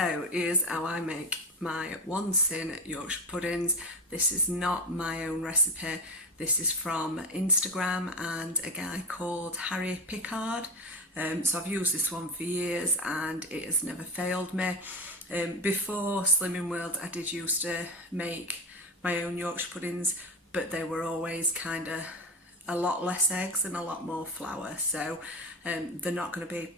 So here's how I make my one sin Yorkshire puddings. This is not my own recipe. This is from Instagram and a guy called Harry Pickard. So I've used this one for years and it has never failed me. Before Slimming World, I did used to make my own Yorkshire puddings, but they were always kind of a lot less eggs and a lot more flour. So they're not going to be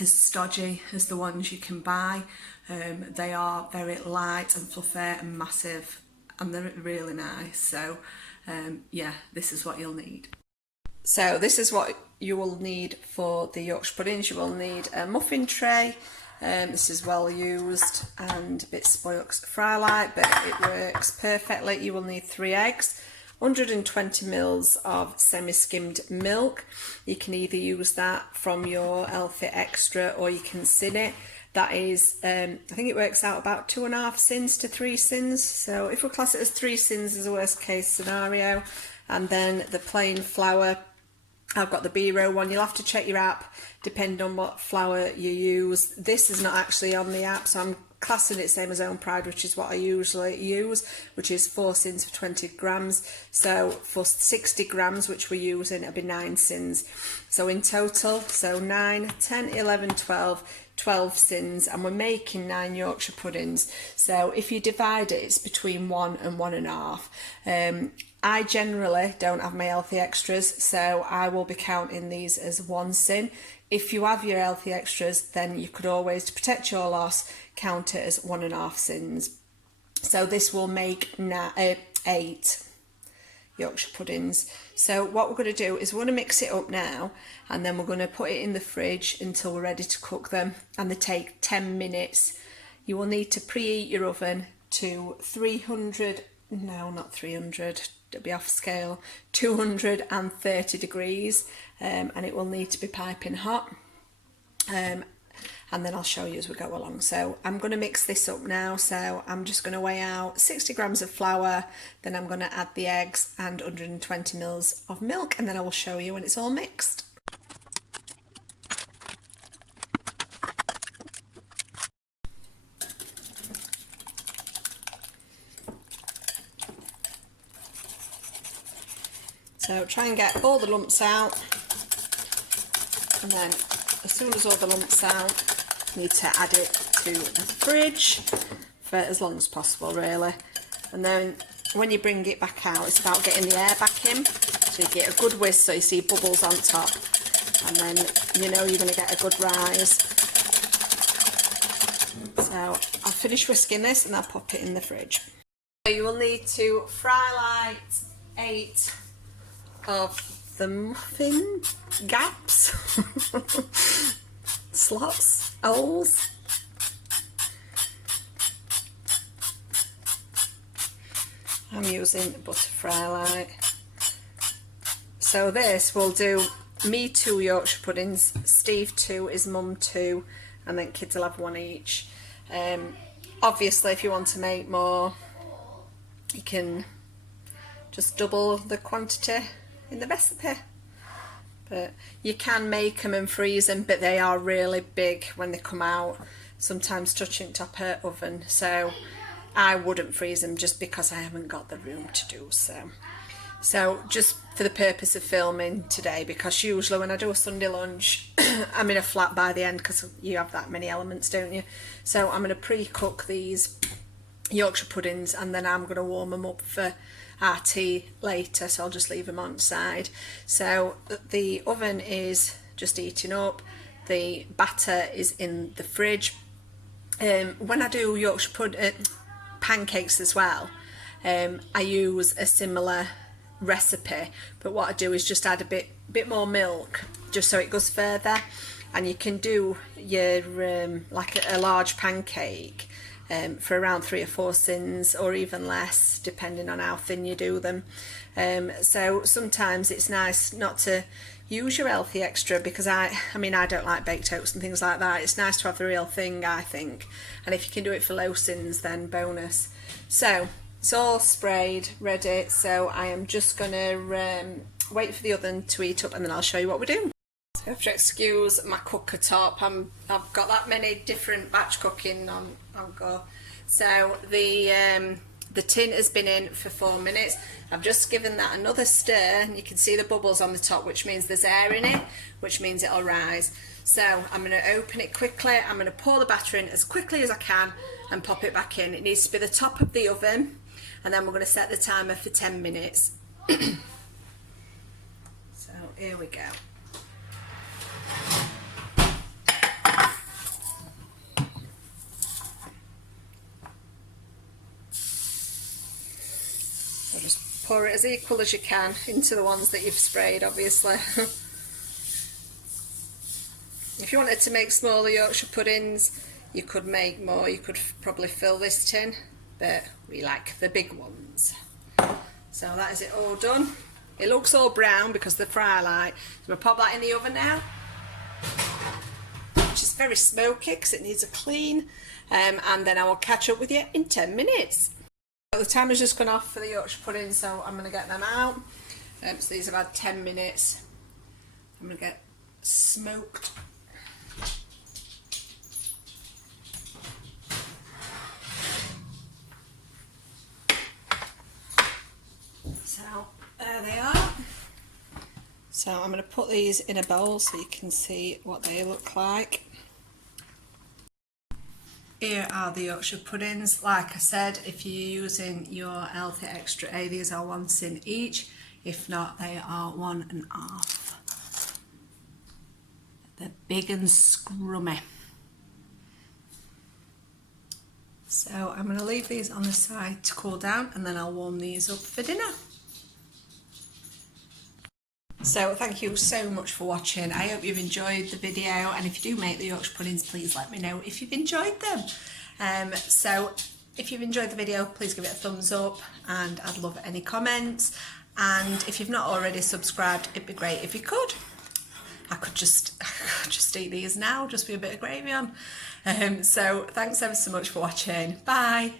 as stodgy as the ones you can buy. They are very light and fluffy and massive, and they're really nice. So yeah, this is what you'll need. So this is what you will need for the Yorkshire puddings. You will need a muffin tray. This is well used and a bit spoilt fry light, but it works perfectly. You will need 3 eggs, 120 ml of semi-skimmed milk. You can either use that from your Healthy Extra or you can syn it. That is, I think it works out about 2.5 syns to 3 syns. So if we class it as 3 syns as a worst case scenario, and then the plain flour, I've got the B-row one. You'll have to check your app depending on what flour you use. This is not actually on the app, so I'm classing it same as Own Pride, which is what I usually use, which is 4 syns for 20 grams. So for 60 grams, which we're using, it'll be 9 syns. So in total, so 9, 10, 11, 12 syns, and we're making 9 Yorkshire puddings. So if you divide it, it's between 1 and 1.5. I generally don't have my Healthy Extras, so I will be counting these as 1 syn. If you have your Healthy Extras, then you could always, to protect your loss, count it as 1.5 syns. So this will make 8 Yorkshire puddings. So what we're going to do is we're going to mix it up now, and then we're going to put it in the fridge until we're ready to cook them, and they take 10 minutes. You will need to preheat your oven to 300, no, not 300, it'll be off scale, 230 degrees, and it will need to be piping hot. And then I'll show you as we go along. So I'm going to mix this up now. So I'm just going to weigh out 60 grams of flour, then I'm going to add the eggs and 120 ml of milk, and then I will show you when it's all mixed. So try and get all the lumps out, and then as soon as all the lumps out, you need to add it to the fridge for as long as possible, really. And then when you bring it back out, it's about getting the air back in, so you get a good whisk, so you see bubbles on top, and then you know you're going to get a good rise. So I'll finish whisking this and I'll pop it in the fridge. So you will need to fry light 8 of the muffin gaps, slots, holes. I'm using butter fry light. So this will do me 2 Yorkshire puddings, Steve 2, his mum 2, and then kids will have 1 each. Obviously if you want to make more, you can just double the quantity in the recipe, but you can make them and freeze them, but they are really big when they come out, sometimes touching top of oven, so I wouldn't freeze them just because I haven't got the room to do so. So just for the purpose of filming today, because usually when I do a Sunday lunch I'm in a flat by the end because you have that many elements, don't you? So I'm going to pre-cook these Yorkshire puddings and then I'm going to warm them up for our tea later, so I'll just leave them on side. So the oven is just heating up, the batter is in the fridge. When I do Yorkshire pancakes as well, I use a similar recipe, but what I do is just add a bit more milk just so it goes further, and you can do your like a large pancake for around 3 or 4 syns, or even less depending on how thin you do them. So sometimes it's nice not to use your Healthy Extra, because I mean I don't like baked oats and things like that. It's nice to have the real thing, I think, and if you can do it for low syns, then bonus. So it's all sprayed, ready, so I am just going to wait for the oven to heat up and then I'll show you what we're doing. So you have to excuse my cooker top. I've got that many different batch cooking on go. So the tin has been in for 4 minutes. I've just given that another stir, and you can see the bubbles on the top, which means there's air in it, which means it'll rise. So I'm going to open it quickly. I'm going to pour the batter in as quickly as I can and pop it back in. It needs to be the top of the oven, and then we're going to set the timer for 10 minutes. So here we go. So just pour it as equal as you can into the ones that you've sprayed, obviously. If you wanted to make smaller Yorkshire puddings, you could make more. You could probably fill this tin, but we like the big ones. So that is it all done. It looks all brown because of the fry light. So we'll pop that in the oven now, which is very smoky because it needs a clean. And then I will catch up with you in 10 minutes. The timer's just gone off for the Yorkshire pudding, so I'm going to get them out. So these have had 10 minutes. I'm going to get smoked. So there they are. So I'm going to put these in a bowl so you can see what they look like. Here are the Yorkshire puddings. Like I said, if you're using your healthy extra A, these are 1 syn each. If not, they are 1.5. They're big and scrummy. So I'm going to leave these on the side to cool down, and then I'll warm these up for dinner. So thank you so much for watching. I hope you've enjoyed the video, and if you do make the Yorkshire puddings, please let me know if you've enjoyed them. So if you've enjoyed the video, please give it a thumbs up, and I'd love any comments. And if you've not already subscribed, it'd be great if you could. I could just eat these now, just with a bit of gravy on. So thanks ever so much for watching. Bye.